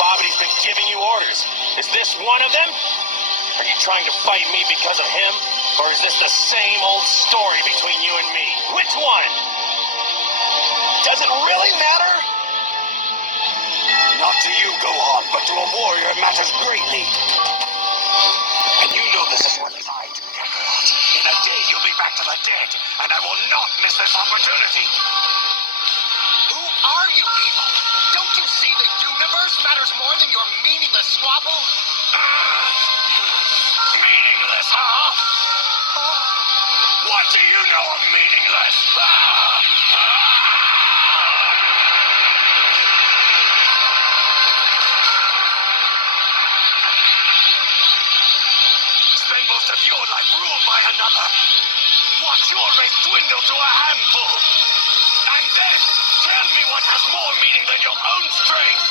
Bobbity's been giving you orders. Is this one of them? Are you trying to fight me because of him? Or is this the same old story between you and me? Which one? Does it really matter? Not to you, Gohan, but to a warrior it matters greatly. And you know this is what I do, Kakarot. In a day you'll be back to the dead, and I will not miss this opportunity. Who are you people? Don't you see the universe matters more than your meaningless squabble? Meaningless, huh? What do you know of meaningless? Spend most of your life ruled by another. Watch your race dwindle to a handful. And then, tell me what has more meaning than your own strength.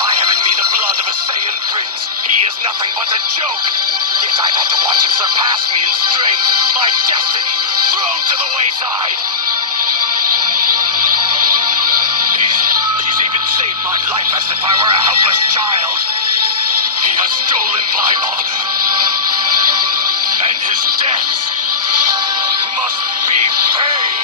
I have in me the blood of a Saiyan prince. He is nothing but a joke. Yet I've had to watch him surpass me in strength. My destiny thrown to the wayside. He's even saved my life as if I were a helpless child. He has stolen my honor. And his debts must be paid.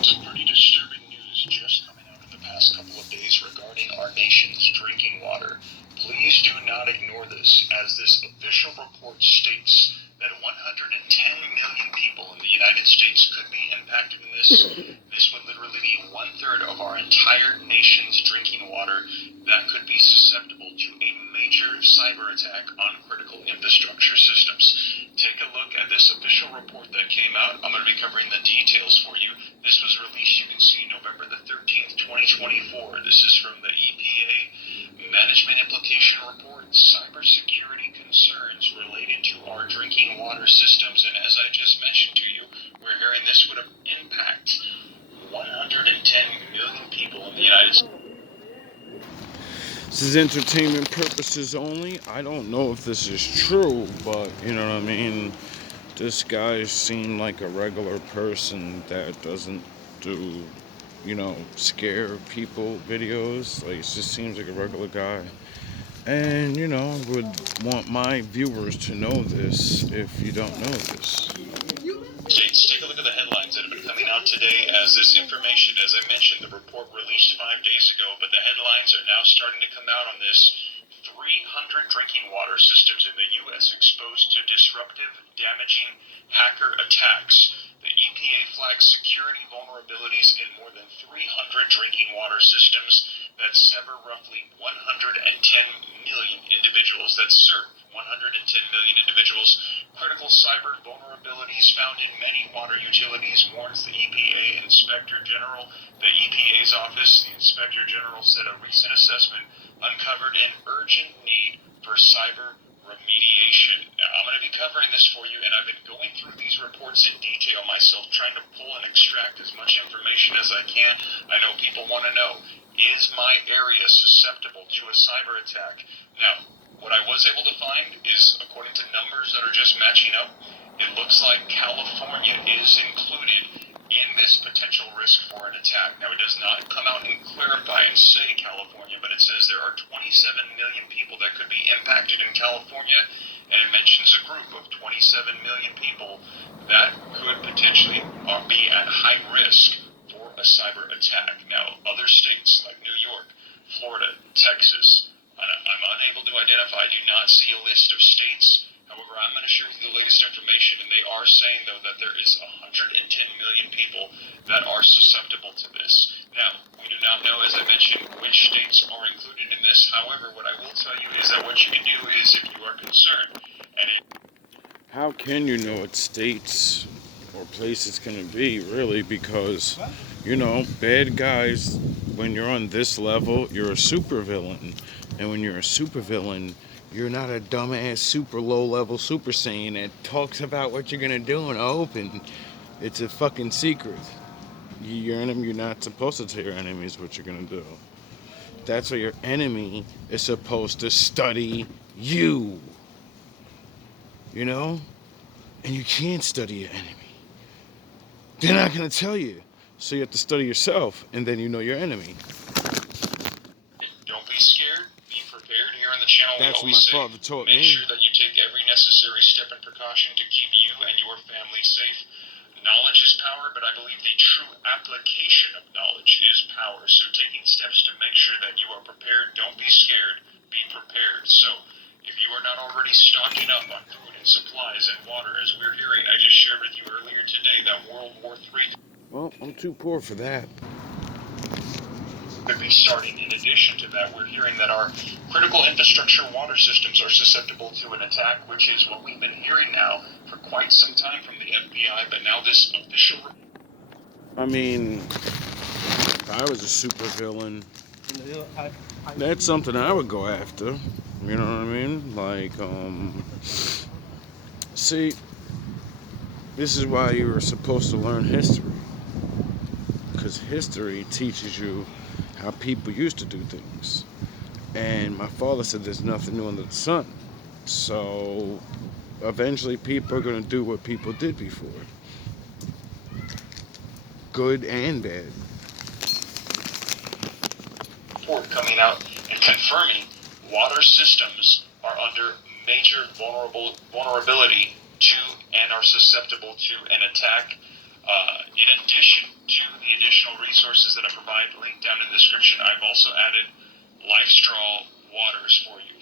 Some pretty disturbing news just coming out in the past couple of days regarding our nation's drinking water. Please do not ignore this, as this official report states that 110 million people in the United States could be impacted in this. This would literally be 1/3 of our entire nation's drinking water that could be susceptible to a major cyber attack on critical infrastructure systems. Take a look at this official report that came out. I'm going to be covering the details for you. This was released, you can see, November the 13th, 2024. This is from the EPA Management Implication Report, Cybersecurity Concerns Related to Our Drinking Water Systems. And as I just mentioned to you, we're hearing this would impact 110 million people in the United States. This is entertainment purposes only. I don't know if this is true, but you know what I mean? This guy seemed like a regular person that doesn't do, scare people videos. Like, it just seems like a regular guy. And, I would want my viewers to know this if you don't know this. States. Take a look at the headlines that have been coming out today as this information, as I mentioned, the report released 5 days ago, but the headlines are now starting to come out on this. 300 drinking water systems in the U.S. exposed to disruptive, damaging hacker attacks. The EPA flags security vulnerabilities in more than 300 drinking water systems that sever roughly 110 million individuals, that serve 110 million individuals. Critical cyber vulnerabilities found in many water utilities, warns the EPA Inspector General. The EPA's office, the Inspector General, said a recent assessment uncovered an urgent need for cyber remediation. Now, I'm going to be covering this for you, and I've been going through these reports in detail myself, trying to pull and extract as much information as I can. I know people want to know, is my area susceptible to a cyber attack? Now, what I was able to find is, according to numbers that are just matching up, it looks like California is included in this potential risk for an attack. Now, it does not come out and clarify and say California, but it says there are 27 million people that could be impacted in California, and it mentions a group of 27 million people that could potentially be at high risk for a cyber attack. Now, other states like New York, Florida, Texas, I'm unable to identify. I do not see a list of states. However, I'm going to share with you the latest information, and they are saying, though, that there is 110 million people that are susceptible to this. Now, we do not know, as I mentioned, which states are included in this. However, what I will tell you is that what you can do is, if you are concerned, How can you know what states or place it's going to be, really? Because, bad guys, when you're on this level, you're a supervillain. And when you're a supervillain, you're not a dumbass, super low-level Super Saiyan that talks about what you're gonna do in open. It's a fucking secret. Your enemy, you're not supposed to tell your enemies what you're gonna do. That's why your enemy is supposed to study you. And you can't study your enemy. They're not gonna tell you. So you have to study yourself, and then you know your enemy. don't be scared. Be prepared. Here on the channel, That's we what always my father say, taught make me. sure that you take every necessary step and precaution to keep you and your family safe. Knowledge is power, but I believe the true application of knowledge is power. So taking steps to make sure that you are prepared, don't be scared, be prepared. So if you are not already stocking up on food and supplies and water, as we're hearing, I just shared with you earlier today that World War III Well, I'm too poor for that. could be starting. In addition to that, we're hearing that our critical infrastructure water systems are susceptible to an attack, which is what we've been hearing now for quite some time from the FBI, but now this official... I mean, if I was a supervillain, that's something I would go after. You know what I mean? Like, see, this is why you were supposed to learn history. Because history teaches you how people used to do things. And my father said there's nothing new under the sun. So eventually people are going to do what people did before. Good and bad. Report coming out and confirming water systems are under major vulnerability to and are susceptible to an attack. In addition to the additional resources that I provide linked down in the description, I've also added life straw waters for you.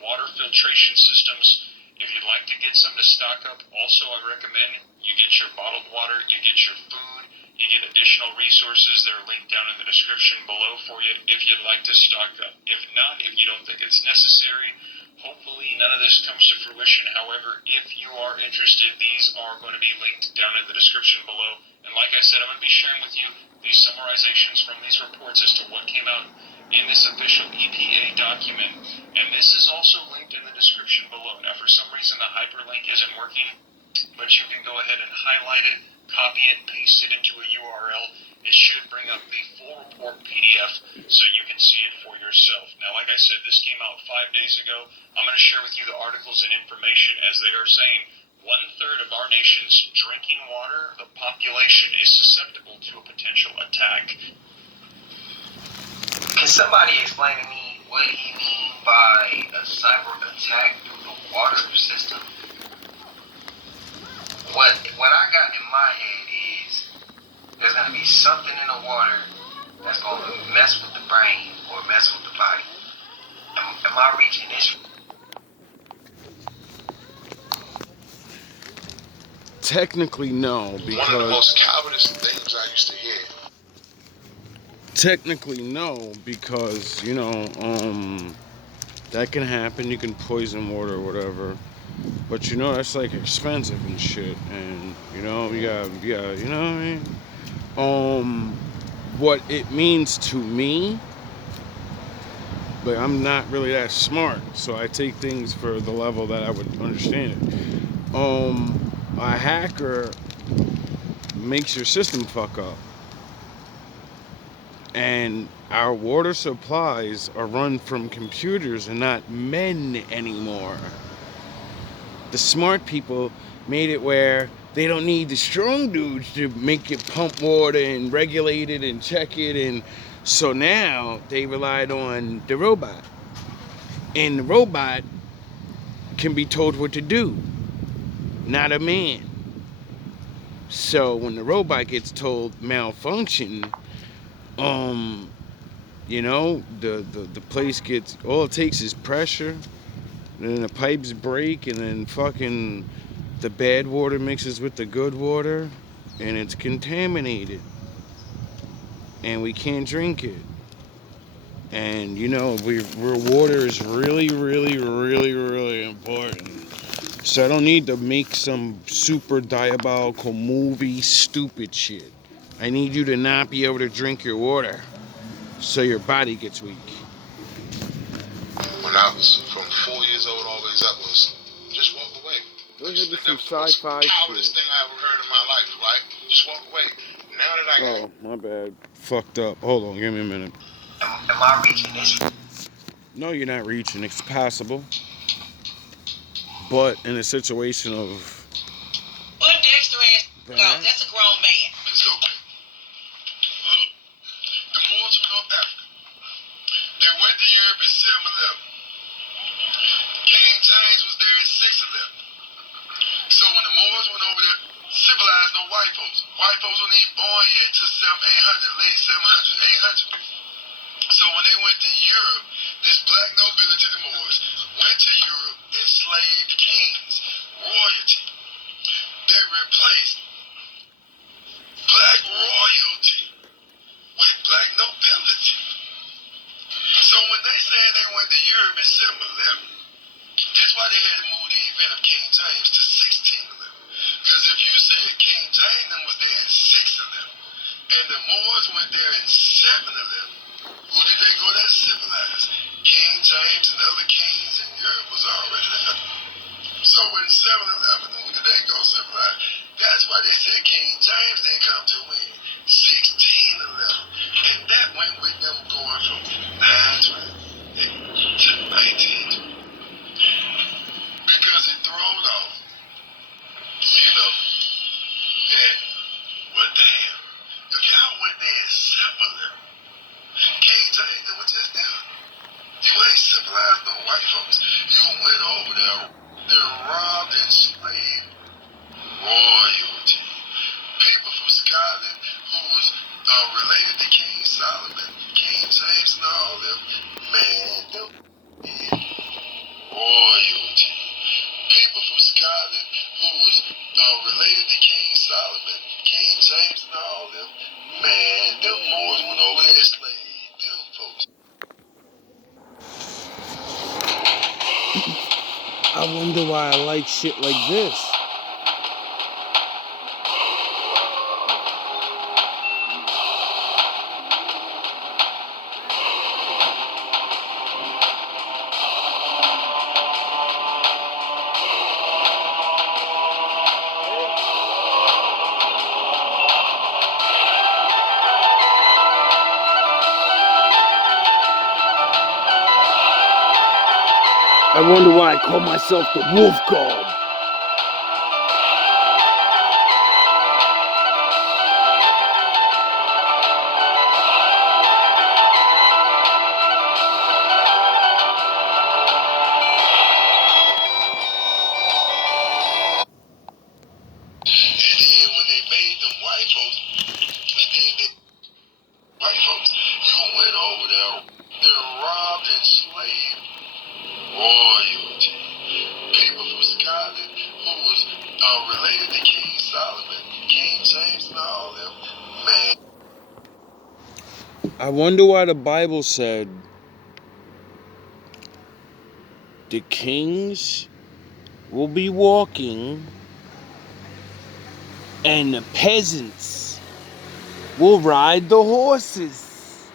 Water filtration systems. If you'd like to get some to stock up, also I recommend you get your bottled water, you get your food, you get additional resources that are linked down in the description below for you if you'd like to stock up. If not, if you don't think it's necessary, hopefully none of this comes to fruition. However, if you are interested, these are going to be linked down in the description below. And like I said, I'm going to be sharing with you these summarizations from these reports as to what came out in this official EPA document. And this is also linked in the description below. Now, for some reason, the hyperlink isn't working, but you can go ahead and highlight it, copy it, paste it into a URL. It should bring up the full report PDF so you can see it for yourself. Now, like I said, this came out 5 days ago. I'm going to share with you the articles and information as they are saying 1/3 of our nation's drinking water, the population, is susceptible to a potential attack. Can somebody explain to me what he mean by a cyber attack through the water system? What I got in my head is there's gonna be something in the water that's gonna mess with the brain or mess with the body. Am I reaching this? Technically, no, One of the because most cowardly things I used to hear. technically no, because that can happen. You can poison water or whatever, but that's like expensive and shit, and you got you know what I mean. What it means to me, but I'm not really that smart, so I take things for the level that I would understand it. A hacker makes your system fuck up. And our water supplies are run from computers and not men anymore. The smart people made it where They don't need the strong dudes to make it pump water and regulate it and check it. And so now they relied on the robot. And the robot can be told what to do, not a man. So when the robot gets told malfunction, the place gets, all it takes is pressure, and then the pipes break, and then fucking the bad water mixes with the good water, and it's contaminated, and we can't drink it. And water is really, really, really, really important. So I don't need to make some super diabolical movie stupid shit. I need you to not be able to drink your water, so your body gets weak. When I was from 4 years old all the way up was just walk away. Those are some That was the sci-fi most cowardest shit. thing I ever heard in my life, right? Just walk away. Now that I got Oh, my bad. Fucked up. Hold on, give me a minute. Am I reaching this? No, you're not reaching. It's possible. But in a situation of What Dexter ass go? that, That's a grown man. so quick. Look, the Moors from North Africa, they went to Europe in 711. King James was there in 611. So when the Moors went over there, civilized no white folks. White folks weren't even born yet till 800, late 700s, 800. So when they went to Europe, this black nobility, the Moors, went to Europe, enslaved kings, royalty. They replaced black royalty with black nobility. So when they said they went to Europe in 711, that's why they had to move the event of King James to 1611. Because if you said King James was there in 611, and the Moors went there in 711, who did they go there civilized? King James and other kings in Europe was already there. So in 711, who did they go civilize? That's why they said King James didn't come to win. 1611. And that went with them going from 920 to 1920. Because it throws off, that, well, damn, if y'all went there in 711, King James was just there. You ain't civilized no white folks. You went over there and robbed and enslaved royalty. People from Scotland who was related to King Solomon, King James and all them, man, them royalty. People from Scotland who was related to King Solomon, King James and all them, man, them Moors went over there and enslaved them folks. I wonder why I like shit like this. I wonder why I call myself the Wolf God. And then when they made them white folks, and then the white folks, you went over there and robbed and enslaved royalty. People from Scotland who was related to King Solomon, King James and all them, man. I wonder why the Bible said the kings will be walking and the peasants will ride the horses.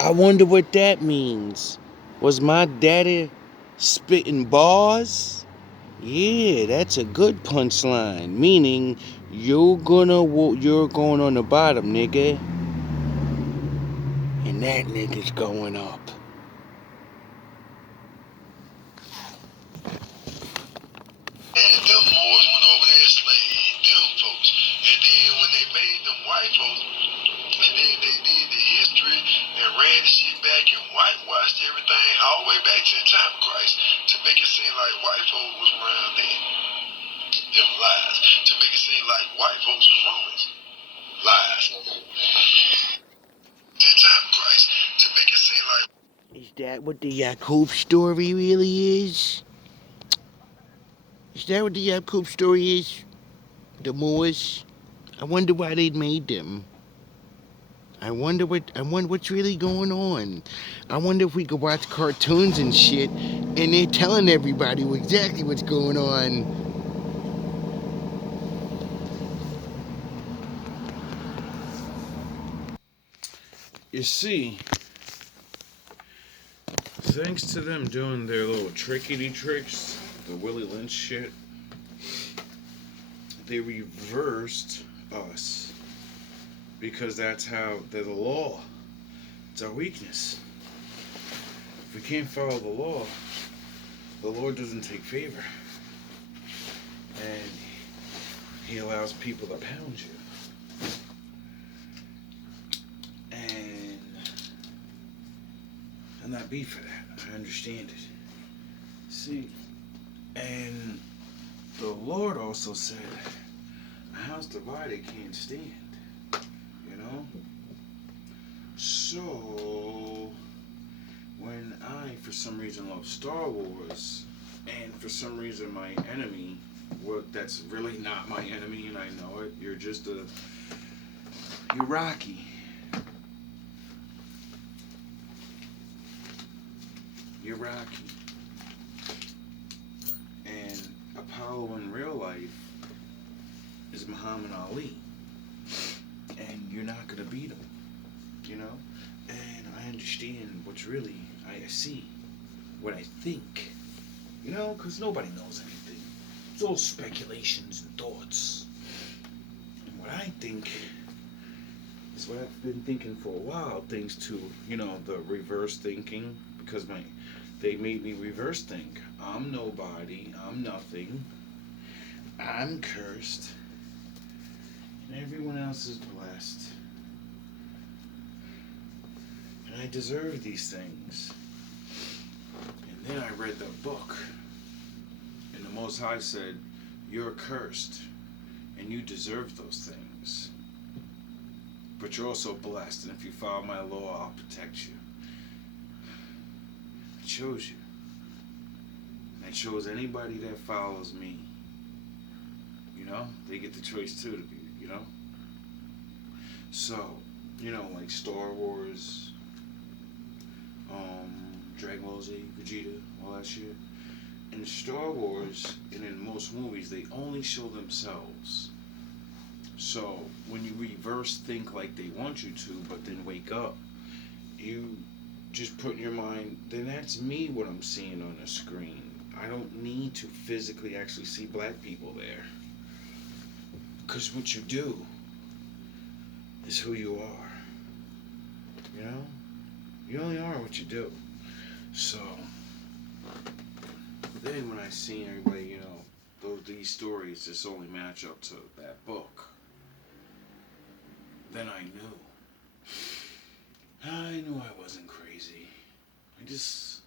I wonder what that means. Was my daddy spitting bars? Yeah, that's a good punchline. Meaning you're going on the bottom, nigga. And that nigga's going up. And them Moors went over there translate them folks. And then when they made them white folks, and then they did the history and ran the shit back and whitewashed everything all the way back to the time of Christ to make it seem like white folks was around then. Them lies. To make it seem like white folks was Romans. Lies. To the time of Christ to make it seem like. Is that what the Yakub story really is? Is that what the Yakub story is? The Moors? I wonder why they made them. I wonder what's really going on. I wonder if we could watch cartoons and shit, and they're telling everybody exactly what's going on. You see, thanks to them doing their little trickety tricks, the Willie Lynch shit, they reversed us. Because that's how they're the law. It's our weakness. If we can't follow the Lord doesn't take favor. And He allows people to pound you. And I'm not beat for that. I understand it. See, and the Lord also said, a house divided can't stand. You know? So, when I, for some reason, love Star Wars, and for some reason my enemy, that's really not my enemy, and I know it, you're Rocky. You're Rocky. And Apollo in real life is Muhammad Ali. And you're not gonna beat him, you know? And I understand what's really, I see what I think, you know? Because nobody knows anything. It's all speculations and thoughts. And what I think is what I've been thinking for a while, thanks to, you know, the reverse thinking, because they made me reverse think. I'm nobody, I'm nothing, I'm cursed, and everyone else is blessed. And I deserve these things. And then I read the book, and the Most High said, you're cursed, and you deserve those things. But you're also blessed, and if you follow my law, I'll protect you. I chose you. And I chose anybody that follows me. You know, they get the choice too to be, you know? So, you know, like Star Wars, Dragon Ball Z, Vegeta, all that shit. In Star Wars, and in most movies, they only show themselves. So, when you reverse think like they want you to, but then wake up, you just put in your mind, then that's me what I'm seeing on the screen. I don't need to physically actually see black people there. Because what you do is who you are. You know? You only are what you do. So, then when I seen everybody, you know, these stories just only match up to that book, then I knew I wasn't crazy. I just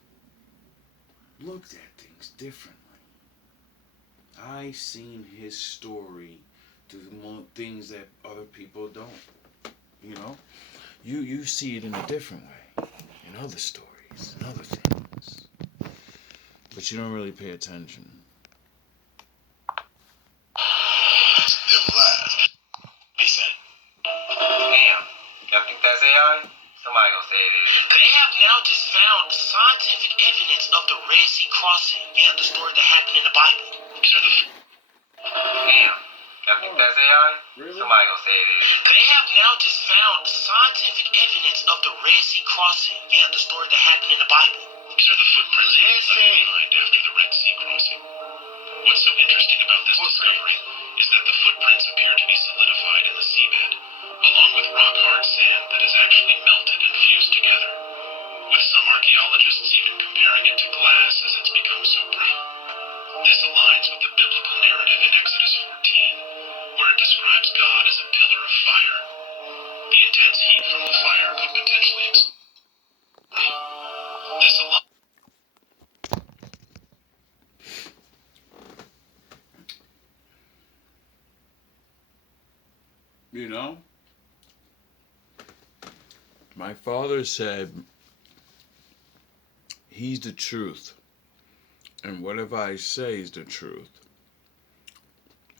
looked at things differently. I seen his story through things that other people don't. You know? You see it in a different way. In other stories, and other things. But you don't really pay attention. Them lies. He said, Damn, y'all think that's AI? Somebody gonna say it is. They have now just found scientific evidence of the Red Sea crossing. Yeah, the story that happened in the Bible. Damn, y'all think that's AI? Really? Somebody gonna say it is. They have now just found scientific evidence of the Red Sea crossing. Yeah, the story that happened in the Bible. these are the footprints left behind after the Red Sea crossing. What's so interesting about this discovery is that the footprints appear to be solidified in the seabed, along with rock-hard sand that has actually melted and fused together, with some archaeologists even comparing it to glass as it's become so brittle. This aligns with the biblical narrative in Exodus 14, potentially there's a lot. You know, my father said he's the truth, and whatever I say is the truth.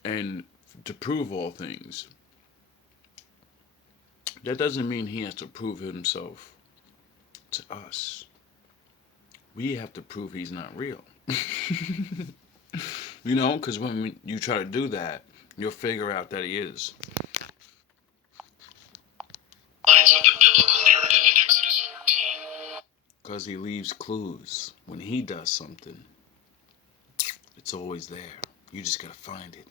And to prove all things, that doesn't mean he has to prove himself to us. We have to prove he's not real. You know, because when you try to do that, you'll figure out that he is. Lines of the biblical narrative in Exodus 14. Because he leaves clues. When he does something, it's always there. You just gotta find it.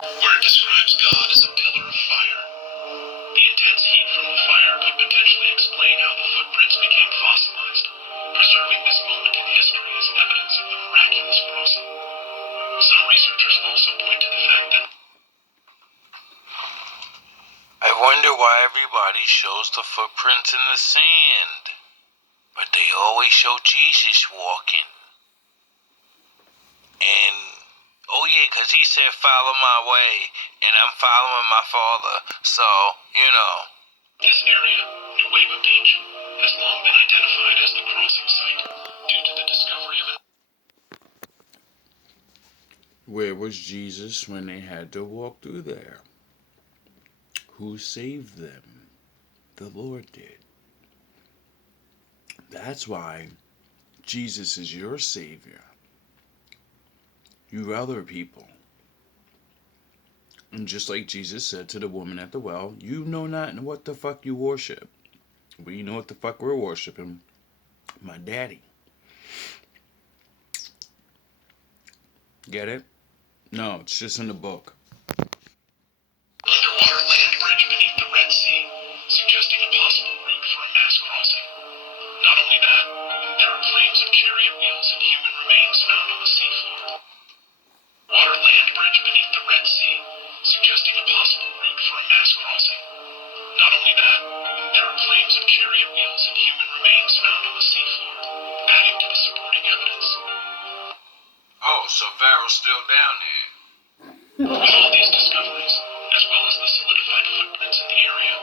Where it describes God as a pillar of fire. The intense heat from the fire could potentially explain how the footprints became fossilized, preserving this moment in history as evidence of the miraculous crossing. Some researchers also point to the fact that I wonder why everybody shows the footprints in the sand, but they always show Jesus walking. And, oh yeah, 'cause he said, follow my way, and I'm following my Father, so, you know. this area, Nueva Beach, has long been identified as the crossing site due to the discovery of an Where was Jesus when they had to walk through there? Who saved them? The Lord did. That's why Jesus is your Savior. You other people. And just like Jesus said to the woman at the well, you know not what the fuck you worship. We know what the fuck we're worshiping. My daddy. Get it? No, it's just in the book. underwater land bridge beneath the Red Sea, suggesting a possible route for a mass crossing. Not only that, there are claims of chariot wheels and human remains found on the seafloor. Water land bridge beneath the Red Sea, suggesting a possible route for a mass crossing. Not only that, there are claims of chariot wheels and human remains found on the seafloor, adding to the supporting evidence. Oh, so Pharaoh's still down there. With all these discoveries, as well as the solidified footprints in the area,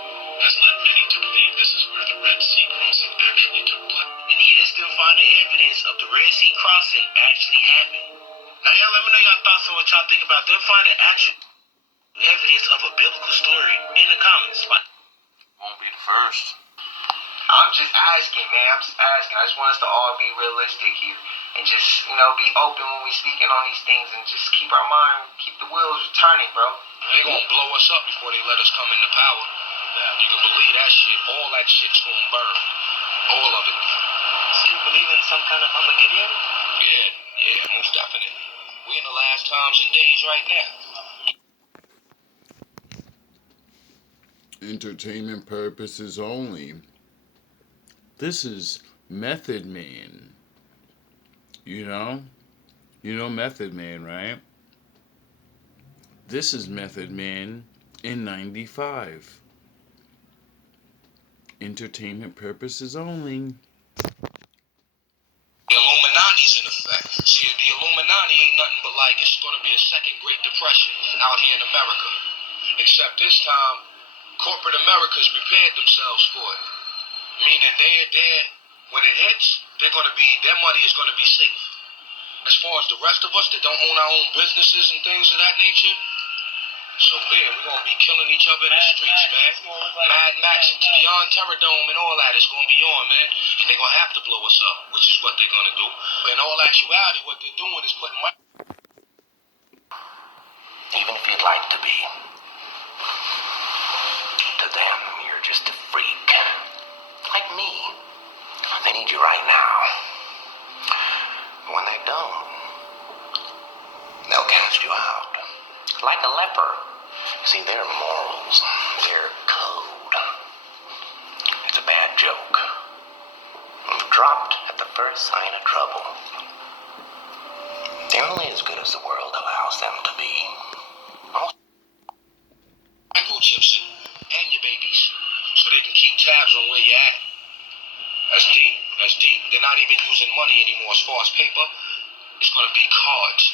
has led many to believe this is where the Red Sea crossing actually took place. And he is still finding evidence of the Red Sea crossing actually happened. Now y'all let me know y'all thoughts on what y'all think about them finding actual evidence of a biblical story in the comments. Won't be the first. I'm just asking, man. I'm just asking. I just want us to all be realistic here and just, be open when we speaking on these things and just keep our mind, keep the wheels turning, bro. They gonna blow us up before they let us come into power. You can believe that shit. All that shit's gonna burn. All of it. So you believe in some kind of Armageddon? Yeah, most definitely. We in the last times and days right now. Entertainment purposes only. This is Method Man. You know? You know Method Man, right? This is Method Man in 95. Entertainment purposes only. The Illuminati's in effect. See, the Illuminati ain't nothing but like it's gonna be a second Great Depression out here in America. Except this time, corporate America's prepared themselves for it. Meaning when it hits, their money is gonna be safe. As far as the rest of us that don't own our own businesses and things of that nature, so yeah, we're gonna be killing each other in the streets, man. Mad Max and Beyond Terror Dome and all that is gonna be on, man. And they're gonna have to blow us up, which is what they're gonna do. But in all actuality, what they're doing is putting my Even if you'd like to be, to them, you're just a freak. Like me. They need you right now. When they don't, they'll cast you out. Like a leper. See, their morals, their code. It's a bad joke. Dropped at the first sign of trouble. They're only as good as the world allows them to be. microchips in and your babies, so they can keep keep tabs on where you're at. That's deep. That's deep. They're not even using money anymore as far as paper. It's going to be cards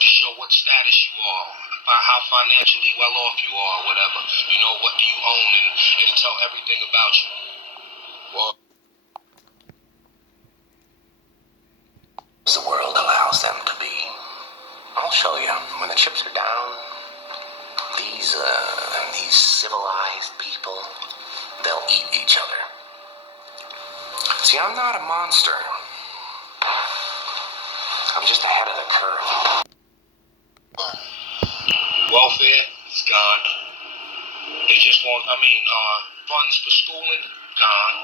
to show what status you are, how financially well off you are, or whatever. You know, what do you own, and it'll tell everything about you. Well, the world allows them to be. I'll show you. When the chips are down, these civilized people, they'll eat each other. See, I'm not a monster. I'm just ahead of the curve. welfare is gone. They just want, funds for schooling, gone.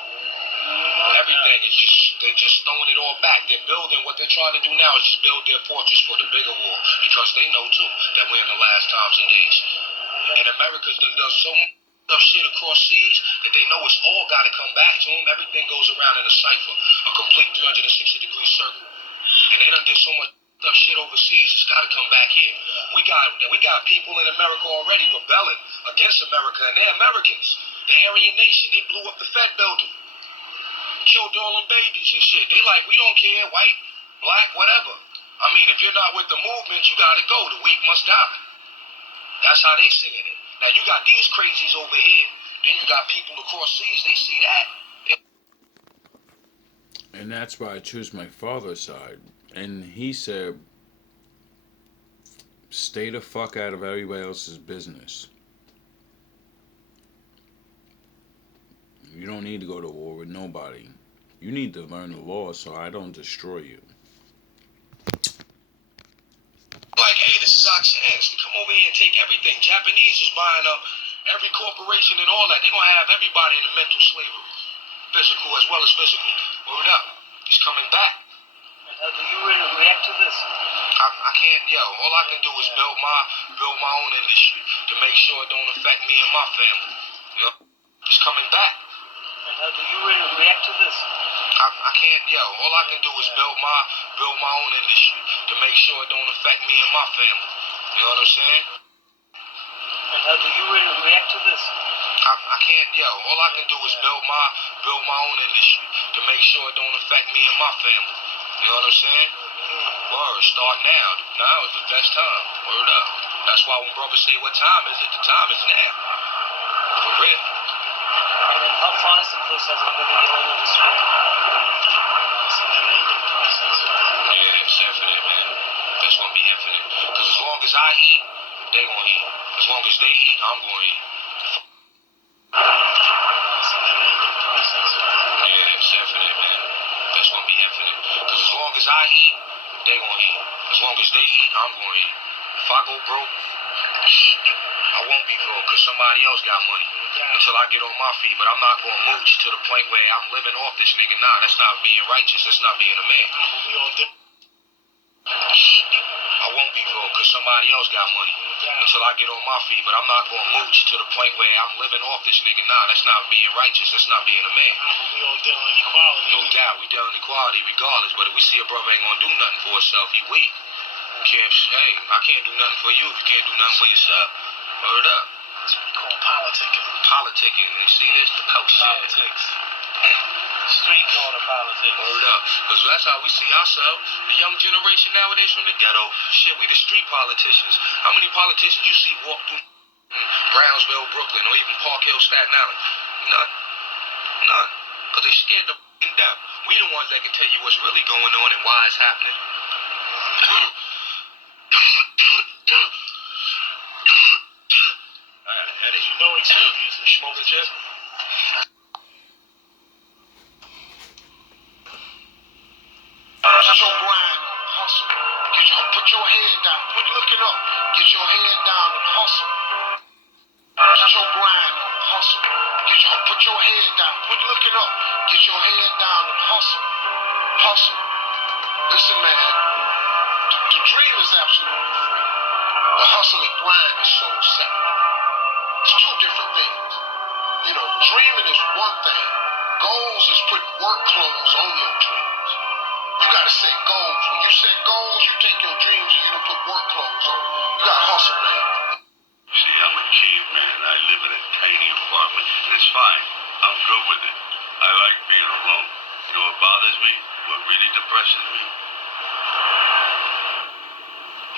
Everything is they're just throwing it all back. They're building, what they're trying to do now is just build their fortress for the bigger war. Because they know, too, that we're in the last times and days. And America's done so much shit across seas that they know it's all got to come back to them. Everything goes around in a cipher, a complete 360-degree circle. And they done did so much shit overseas, it's got to come back here. We got people in America already rebelling against America, and they're Americans. The Aryan Nation, they blew up the Fed building, killed all them babies and shit. They like, we don't care, white, black, whatever. I mean, if you're not with the movement, you got to go. The weak must die. That's how they seeing it. Now you got these crazies over here, then you got people across seas, they see that. And that's why I choose my father's side. And he said, stay the fuck out of everybody else's business. You don't need to go to war with nobody. You need to learn the law so I don't destroy you. Like, hey, this is our chance to come over here and take everything. Japanese is buying up every corporation and all that. They're going to have everybody in a mental slavery. Physical as well as physical. Word up. It's coming back. And how do you really react to this? I can't, all I can do is build my own industry to make sure it don't affect me and my family. It's coming back. And how do you really react to this? I can't, all I can do is build my own industry to make sure it don't affect me and my family. You know what I'm saying? And how do you really react to this? I can't, all I can do is build my own industry to make sure it don't affect me and my family. You know what I'm saying? Word, start now. Now is the best time. Word up. That's why when brothers say what time is it, the time is now. For real. And then how far is the process of moving you all over the street? Yeah, it's infinite, man. That's gonna be infinite. Because as long as I eat, they gonna eat. As long as they eat, I'm gonna eat. Yeah, it's infinite, man. That's gonna be infinite. Because as long as I eat, they gonna eat. As long as they eat, I'm gonna eat. If I go broke, I won't be broke because somebody else got money until I get on my feet. But I'm not gonna mooch to the point where I'm living off this nigga. Nah, that's not being righteous. That's not being a man. I won't be broke because somebody else got money until I get on my feet. But I'm not gonna mooch to the point where I'm living off this nigga. Nah, that's not being righteous. That's not being a man. We all dealing in equality. No doubt, we dealing in equality regardless. But if we see a brother ain't gonna do nothing for himself, he weak. I can't do nothing for you if you can't do nothing for yourself. Word up. That's what we call politicking. Politicking. You see this? The Politics. Street order politics. Word up. Because that's how we see ourselves. The young generation nowadays from the ghetto. Shit, we the street politicians. How many politicians you see walk through Brownsville, Brooklyn, or even Park Hill, Staten Island? None. Because they scared to death. We the ones that can tell you what's really going on and why it's happening. I had a headache. No experience. Smoke a chip? Put your grind on, hustle. Put your head down. Quit looking up. Get your head down and hustle. Put your grind on, hustle. Put your head down. Quit looking up. Get your head down and hustle. Hustle. Listen, man. The dream is absolutely free. The hustle and grind is so separate. It's two different things. Dreaming is one thing. Goals is putting work clothes on your dreams. You gotta set goals. When you set goals, you take your dreams and you don't put work clothes on. You gotta hustle, man. See, I'm a caveman. I live in a tiny apartment, and it's fine. I'm broke bothers me, what really depresses me,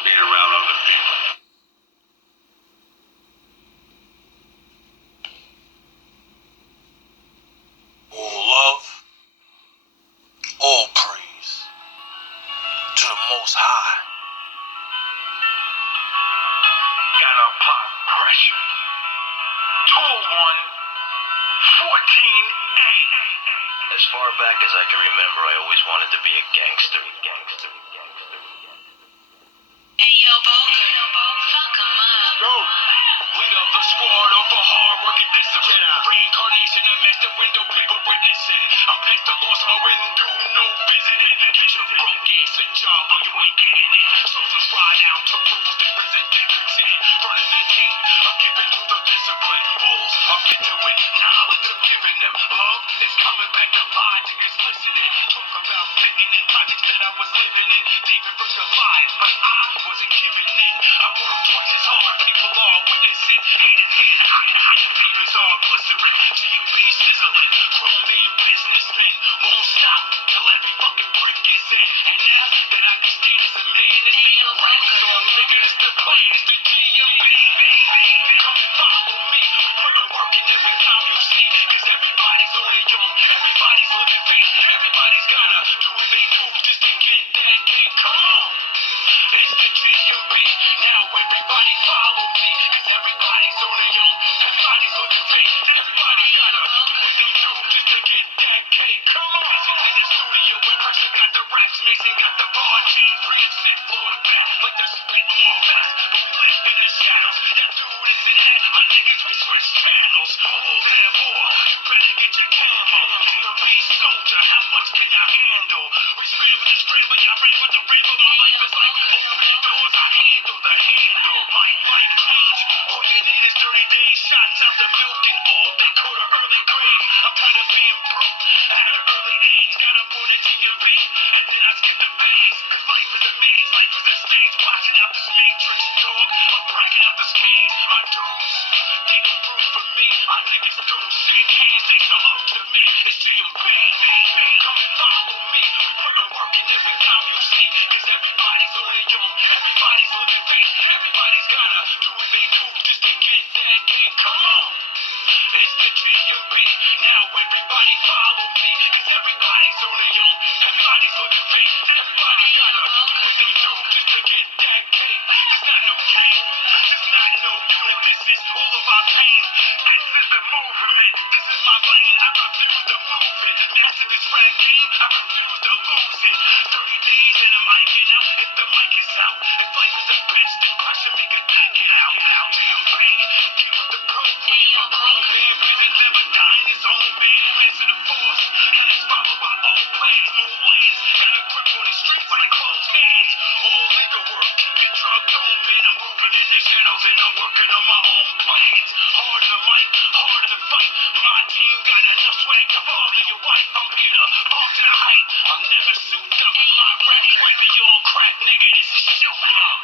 being around other people. All love, all praise to the Most High. Got a pot pressure. 201-14A. As far back as I can remember, I always wanted to be a gangster. Hey, yo, Boker. Fuck 'em up. Go. Leader of the squad of a hard working discipline. Reincarnation, I match the window, people witnessing. I'm next to lost my window, no visiting. Get your broke ass a job, but you ain't getting it. So subscribe down to rules, difference and differences. Running the king, I'm giving to the discipline. Rules, I'm into it. Knowledge, I'm giving them. Love is coming back alive, niggas listening. Talk about fitting in projects that I was living in. Deep in virtual lives, but I wasn't giving in. I worked twice as hard, people are witnessing. Haters getting high, the papers are glycerin. GMB sizzling, grown man businessman. Won't stop till every fucking brick is in. And now that I can stand as a man, it's the right song, nigga, it's the plan, it's the GMB. Come and follow me, put the work in every time you see. Cause everybody's only young, everybody's living fake. Everybody's gotta do what they do just to get that cake. Come on. It's the GMB. Now everybody follow me. Cause everybody's on a young. Everybody's looking fake. Everybody gotta do what they do just to get that cake. Come on. Mason in the studio when Person got the raps. Mason got the bar jeans. Bringing shit floor to back. Like the spit more fast. But we live in the shadows. That do this and that. My niggas, we switch channels. All that war. You better get your camo. GMB soldier. How much can y'all handle? We screaming and screaming. Y'all ran with the river. My life is like open doors. I handle the handle. My life change. All you need is 30 days. Shots out the milk and all. They call the early grave. I'm tired of being broke at an early age. Got up on the GMB and then I skipped the phase. Cause life is a maze. Life is a stage. Watching out this matrix, dog. I'm breaking out this cage. My dudes, they don't room for me. My niggas don't shake hands. They salute to me. It's GMB. Come and follow me. We put the work in every time you see. Cause everybody's only young. Everybody's living fake. Everybody's gotta do what they do just to get that cake. Come on. It's the GMB. Now everybody follow me. Cause everybody's only young. Everybody's living fake. Everybody gotta do what they do just to get that cake. It's not no game. It's not no unit. This is all of our pain. This is the movement. This is my lane. I refuse to move it. Massive is rap game. I refuse to lose it. 30 days and I'm hiking out. If the mic is out. If life is a bitch, then I should make a thing get out. GMB. Keep with the proof. My grown man vision never dying. His own man. Lance of the force. And it's followed by old plans. More lands. Got a grip on the streets like closed hands. All legal work. Get drugged on, man. I'm moving in the shadows and I'm working on my own plans. Harder to like, harder to fight. My team got enough swag to father your wife. I'm Peter, off to the height. I'm never souped up. My raps right beyond crack, nigga. This is shoot up.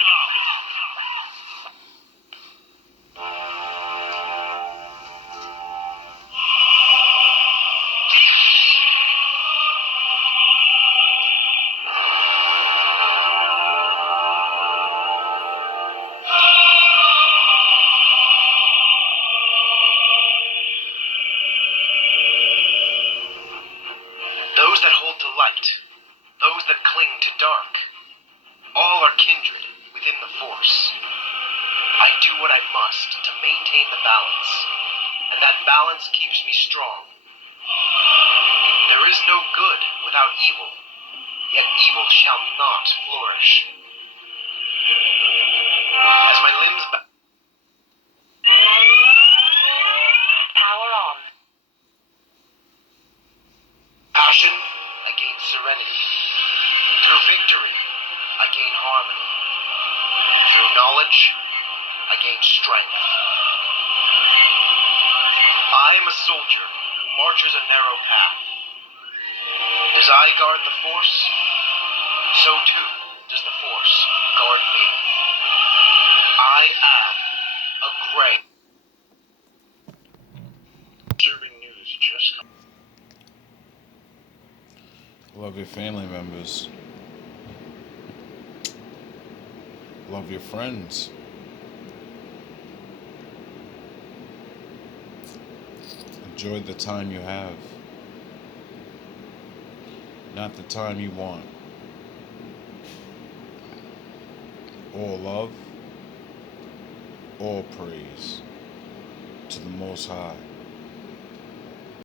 Those that hold to light, those that cling to dark, all are kindred within the force. I do what I must to maintain the balance, and that balance keeps me strong. There is no good without evil, yet evil shall not flourish. As my limbs Power on. passion, I gain serenity. Through victory, I gain harmony. Through knowledge, I gain strength. I am a soldier who marches a narrow path. As I guard the Force, so too does the Force guard me. I am a gray. Disturbing news just come. Love your family members. Love your friends. Enjoy the time you have. Not the time you want. All love, all praise to the Most High.